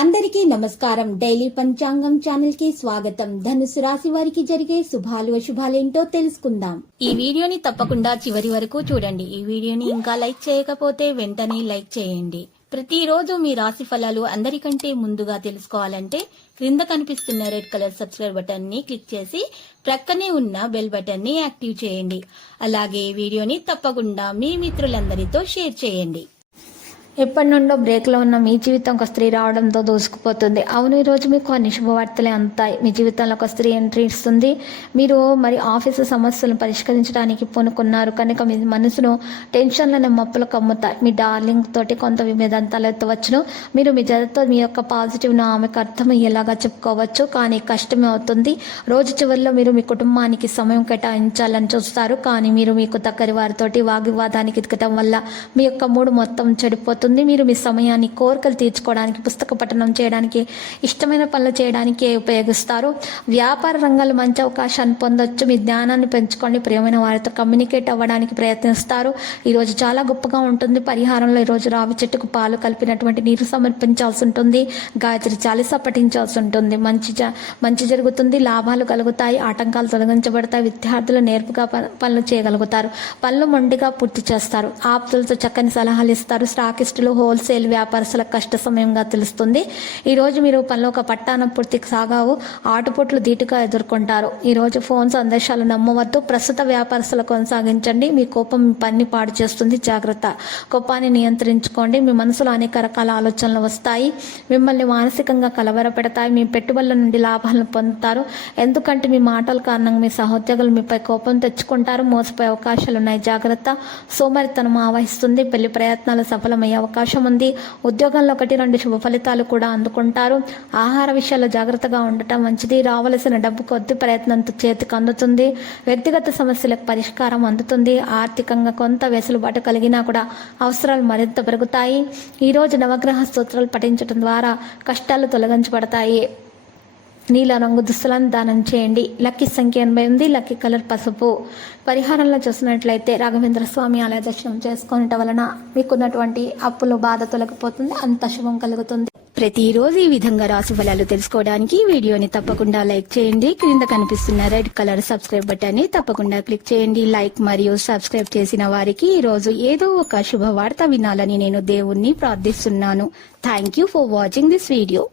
అందరికీ నమస్కారం. డైలీ పంచాంగం ఛానల్ కి స్వాగతం. ధనుసు రాశి వారికి జరిగే శుభాలు అశుభాలేంటో తెలుసుకుందాం. ఈ వీడియోని తప్పకుండా చివరి వరకు చూడండి. ఈ వీడియోని ఇంకా లైక్ చేయకపోతే వెంటనే లైక్ చేయండి. ప్రతిరోజు మీ రాశి ఫలాలు అందరికంటే ముందుగా తెలుసుకోవాలంటే క్రింద కనిపిస్తున్న రెడ్ కలర్ సబ్స్క్రైబ్ బటన్ ని క్లిక్ చేసి ప్రక్కనే ఉన్న బెల్ బటన్ ని యాక్టివ్ చేయండి. అలాగే వీడియోని తప్పకుండా మీ మిత్రులందరితో షేర్ చేయండి. ఎప్పటి నుండో బ్రేక్లో ఉన్న మీ జీవితం ఒక స్త్రీ రావడంతో దూసుకుపోతుంది. అవును, ఈరోజు మీకు అన్ని శుభవార్తలే అందుతాయి. మీ జీవితంలో ఒక స్త్రీ ఎంట్రీ ఇస్తుంది. మీరు మరి ఆఫీసు సమస్యలను పరిష్కరించడానికి పూనుకున్నారు కనుక మీ మనసును టెన్షన్లను మప్పులు కమ్ముతాయి. మీ డార్లింగ్ తోటి కొంత విభేదాంతాలు ఎత్తవచ్చును. మీరు మీ జతతో మీ యొక్క పాజిటివ్ను ఆమెకు అర్థమయ్యేలాగా చెప్పుకోవచ్చు, కానీ కష్టమే అవుతుంది. రోజు చివరిలో మీరు మీ కుటుంబానికి సమయం కేటాయించాలని చూస్తారు, కానీ మీరు మీకు దగ్గరి వారితోటి వాగ్వివాదానికి ఎదగటం వల్ల మీ యొక్క మూడు మొత్తం చెడిపోతుంది. మీరు మీ సమయాన్ని కోరికలు తీర్చుకోవడానికి, పుస్తక పఠనం చేయడానికి, ఇష్టమైన పనులు చేయడానికి ఉపయోగిస్తారు. వ్యాపార రంగాల్లో మంచి అవకాశాన్ని పొందొచ్చు. మీ జ్ఞానాన్ని పెంచుకోండి. ప్రియమైన వారితో కమ్యూనికేట్ అవ్వడానికి ప్రయత్నిస్తారు. ఈరోజు చాలా గొప్పగా ఉంటుంది. పరిహారంలో ఈరోజు రావి చెట్టుకు పాలు కలిపినటువంటి నీరు సమర్పించాల్సి ఉంటుంది. గాయత్రి చాలీస పఠించాల్సి ఉంటుంది. మంచి జరుగుతుంది. లాభాలు కలుగుతాయి. ఆటంకాలు తొలగించబడతాయి. విద్యార్థులు నేర్పుగా పనులు చేయగలుగుతారు. పనులు మొండిగా పూర్తి చేస్తారు. ఆప్తులతో చక్కని సలహాలు ఇస్తారు. స్టాకిస్ట్ హోల్సేల్ వ్యాపారస్తుల కష్ట సమయంగా తెలుస్తుంది. ఈరోజు మీరు పనిలో ఒక పట్టాన పూర్తికి సాగావు. ఆటుపోట్లు ధీటుగా ఎదుర్కొంటారు. ఈరోజు ఫోన్ సందేశాలు నమ్మవద్దు. ప్రస్తుత వ్యాపారస్తులు కొనసాగించండి. మీ కోపం మీ పని పాడు చేస్తుంది. జాగ్రత్త. కోపాన్ని నియంత్రించుకోండి. మీ మనసులో అనేక రకాల ఆలోచనలు వస్తాయి. మిమ్మల్ని మానసికంగా కలవరపెడతాయి. మీ పెట్టుబడుల నుండి లాభాలను పొందుతారు. ఎందుకంటే మీ మాటల కారణంగా మీ సహోద్యోగులు మీపై కోపం తెచ్చుకుంటారు. మోసపోయే అవకాశాలు ఉన్నాయి. జాగ్రత్త. సోమరితనం ఆవహిస్తుంది. పెళ్లి ప్రయత్నాలు సఫలమయ్యే అవకాశం ఉంది. ఉద్యోగంలో 1-2 శుభ ఫలితాలు కూడా అందుకుంటారు. ఆహార విషయాల్లో జాగ్రత్తగా ఉండటం మంచిది. రావలసిన డబ్బు కొద్ది ప్రయత్నంతో చేతికి అందుతుంది. వ్యక్తిగత సమస్యలకు పరిష్కారం అందుతుంది. ఆర్థికంగా కొంత వెసులుబాటు కలిగినా కూడా అవసరాలు మరింత పెరుగుతాయి. ఈరోజు నవగ్రహ స్తోత్రాలు పఠించడం ద్వారా కష్టాలు తొలగించబడతాయి. నీల రంగు దుస్తులను దానం చేయండి. లక్కీ సంఖ్య 88. లక్కీ కలర్ పసుపు. పరిహారంలో చూసినట్లయితే రాఘవేంద్ర స్వామి ఆలయ దర్శనం చేసుకునేట వలన మీకున్నటువంటి అప్పులు బాధ తొలగిపోతుంది. అంత శుభం కలుగుతుంది. ప్రతిరోజు ఈ విధంగా రాశి ఫలాలు తెలుసుకోవడానికి వీడియోని తప్పకుండా లైక్ చేయండి. క్రింద కనిపిస్తున్న రెడ్ కలర్ సబ్స్క్రైబ్ బటన్ ని తప్పకుండా క్లిక్ చేయండి. లైక్ మరియు సబ్స్క్రైబ్ చేసిన వారికి ఈ రోజు ఏదో ఒక శుభవార్త వినాలని నేను దేవుణ్ణి ప్రార్థిస్తున్నాను. Thank you for watching this video.